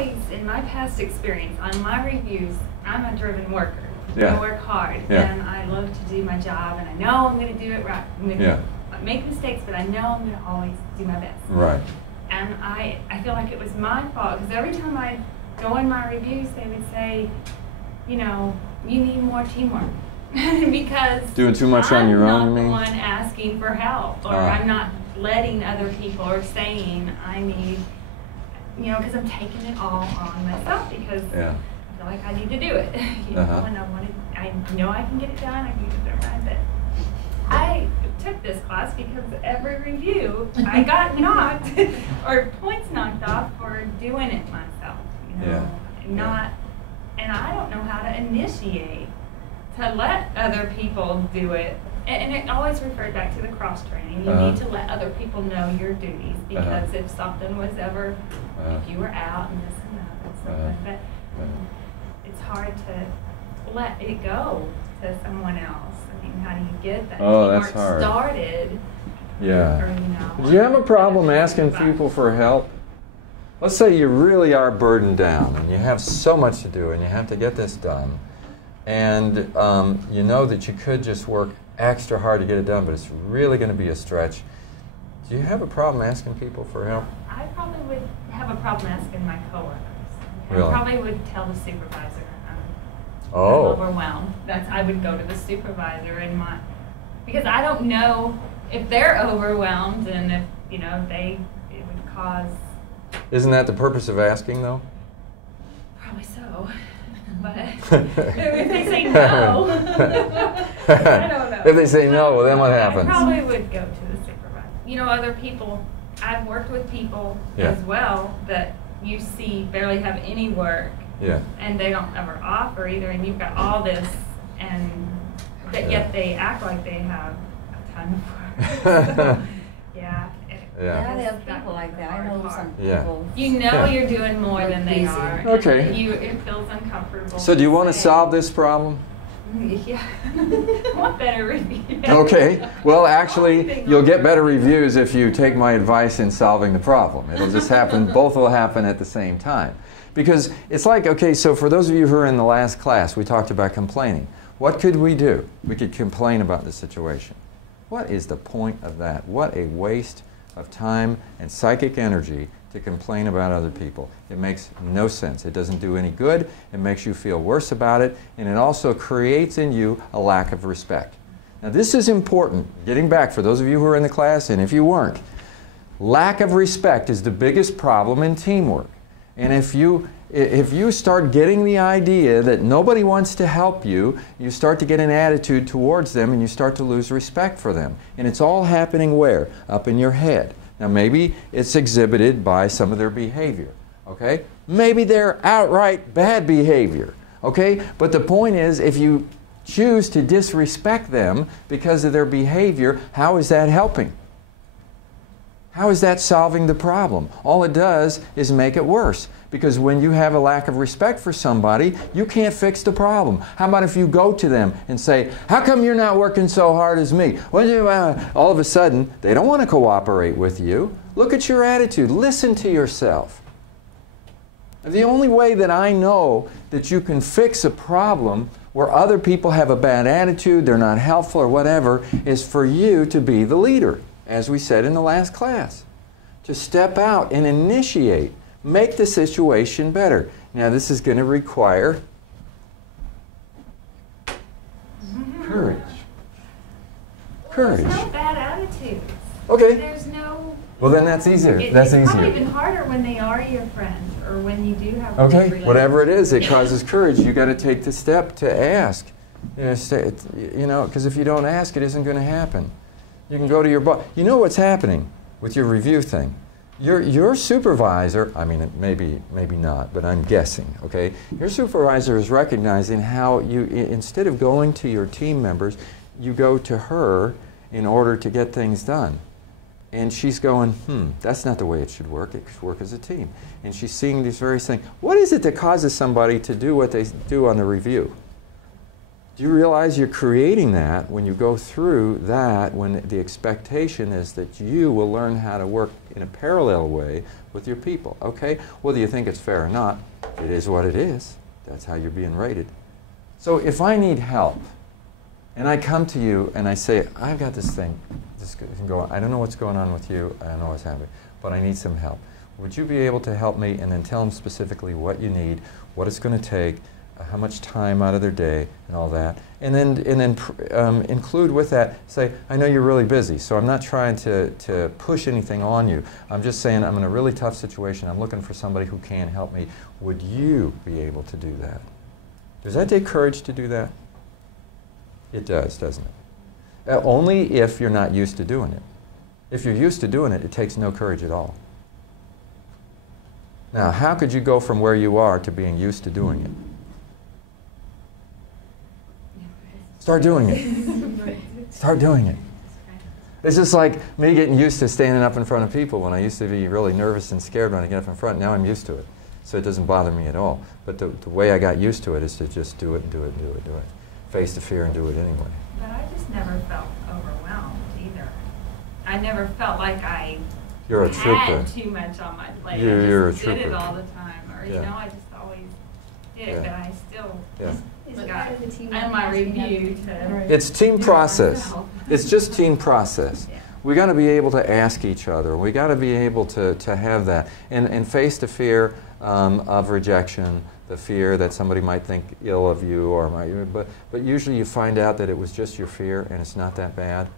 always, in my past experience, on my reviews, I'm a driven worker. Yeah. I work hard, Yeah. and I love to do my job, and I know I'm going to do it right. I'm going to make mistakes, but I know I'm going to always do my best. Right. And I feel like it was my fault, because every time I go in my reviews, they would say, you know, you need more teamwork. Because doing too much on your own, you mean? I'm not the one asking for help, or I'm not letting other people, or saying I need, you know, because I'm taking it all on myself, because I feel like I need to do it. You know, and I know I can get it done, I can get it done, but I took this class because every review I got knocked or points knocked off for doing it myself. You know, and I don't know how to initiate to let other people do it. And it always referred back to the cross training. You need to let other people know your duties, because if something was ever, if you were out and this and that and stuff like that, it's hard to let it go to someone else. I mean, how do you get that teamwork started? Yeah. Or, you know, do you have a problem asking people for help? Let's say you really are burdened down and you have so much to do and you have to get this done, and you know that you could just work extra hard to get it done, but it's really going to be a stretch. Do you have a problem asking people for help? I probably would have a problem asking my coworkers. Really? I probably would tell the supervisor I'm overwhelmed. I would go to the supervisor and because I don't know if they're overwhelmed, and if, you know, it would cause. Isn't that the purpose of asking, though? Probably so. But if they say no, I don't know. If they say no, well, then what happens? I probably would go to the supervisor. You know, other people, I've worked with people as well that you see barely have any work, and they don't ever offer either, and you've got all this, but yet they act like they have a ton of work. So, Yeah, there's people like that. I know some people. You know you're doing more than they are. Okay. It feels uncomfortable. So do you want to solve this problem? Yeah. I want better reviews. Okay. Well, actually, you'll get better reviews if you take my advice in solving the problem. It'll just happen, both will happen at the same time. Because it's like, okay, so for those of you who are in the last class, we talked about complaining. What could we do? We could complain about the situation. What is the point of that? What a waste of time and psychic energy to complain about other people. It makes no sense. It doesn't do any good. It makes you feel worse about it, and it also creates in you a lack of respect. Now this is important. Getting back, for those of you who are in the class, and if you weren't, lack of respect is the biggest problem in teamwork. And if you start getting the idea that nobody wants to help you, you start to get an attitude towards them and you start to lose respect for them. And it's all happening where? Up in your head. Now maybe it's exhibited by some of their behavior, okay? Maybe they're outright bad behavior, okay? But the point is, if you choose to disrespect them because of their behavior, how is that helping? How is that solving the problem? All it does is make it worse. Because when you have a lack of respect for somebody, you can't fix the problem. How about if you go to them and say, how come you're not working so hard as me? All of a sudden, they don't want to cooperate with you. Look at your attitude. Listen to yourself. The only way that I know that you can fix a problem where other people have a bad attitude, they're not helpful or whatever, is for you to be the leader, as we said in the last class. To step out and initiate. Make the situation better. Now this is going to require courage. Courage. There's no bad attitudes. Okay. There's no. Well, then that's easier. That's easier. It's probably even harder when they are your friends, or when you do have. Okay. Whatever it is, it causes courage. You got to take the step to ask. You know, because if you don't ask, it isn't going to happen. You can go to your boss. You know what's happening with your review thing. Your supervisor, I mean, maybe not, but I'm guessing, okay? Your supervisor is recognizing how you, instead of going to your team members, you go to her in order to get things done. And she's going, that's not the way it should work. It should work as a team. And she's seeing these various things. What is it that causes somebody to do what they do on the review? Do you realize you're creating that when you go through that, when the expectation is that you will learn how to work in a parallel way with your people? Okay, whether you think it's fair or not, it is what it is. That's how you're being rated. So if I need help, and I come to you and I say, I've got this thing, this can go on. I don't know what's going on with you, I don't know what's happening, but I need some help. Would you be able to help me? And then tell them specifically what you need, what it's going to take, how much time out of their day, and all that. And then include with that, say, I know you're really busy, so I'm not trying to push anything on you. I'm just saying I'm in a really tough situation. I'm looking for somebody who can help me. Would you be able to do that? Does that take courage to do that? It does, doesn't it? Only if you're not used to doing it. If you're used to doing it, it takes no courage at all. Now, how could you go from where you are to being used to doing it? Start doing it. Start doing it. It's just like me getting used to standing up in front of people when I used to be really nervous and scared when I get up in front. Now I'm used to it. So it doesn't bother me at all. But the way I got used to it is to just do it and do it and do it and do it. Face the fear and do it anyway. But I just never felt overwhelmed either. I never felt like I You're a trooper. had too much on my plate. You're I just a trooper. did it all the time. Or, you Yeah. know, I just always did it, Yeah. but I still Yeah. got in my review to... It's team process. It's just team process. Yeah. We got to be able to ask each other. We got to be able to have that and face the fear of rejection, the fear that somebody might think ill of you, or but usually you find out that it was just your fear and it's not that bad.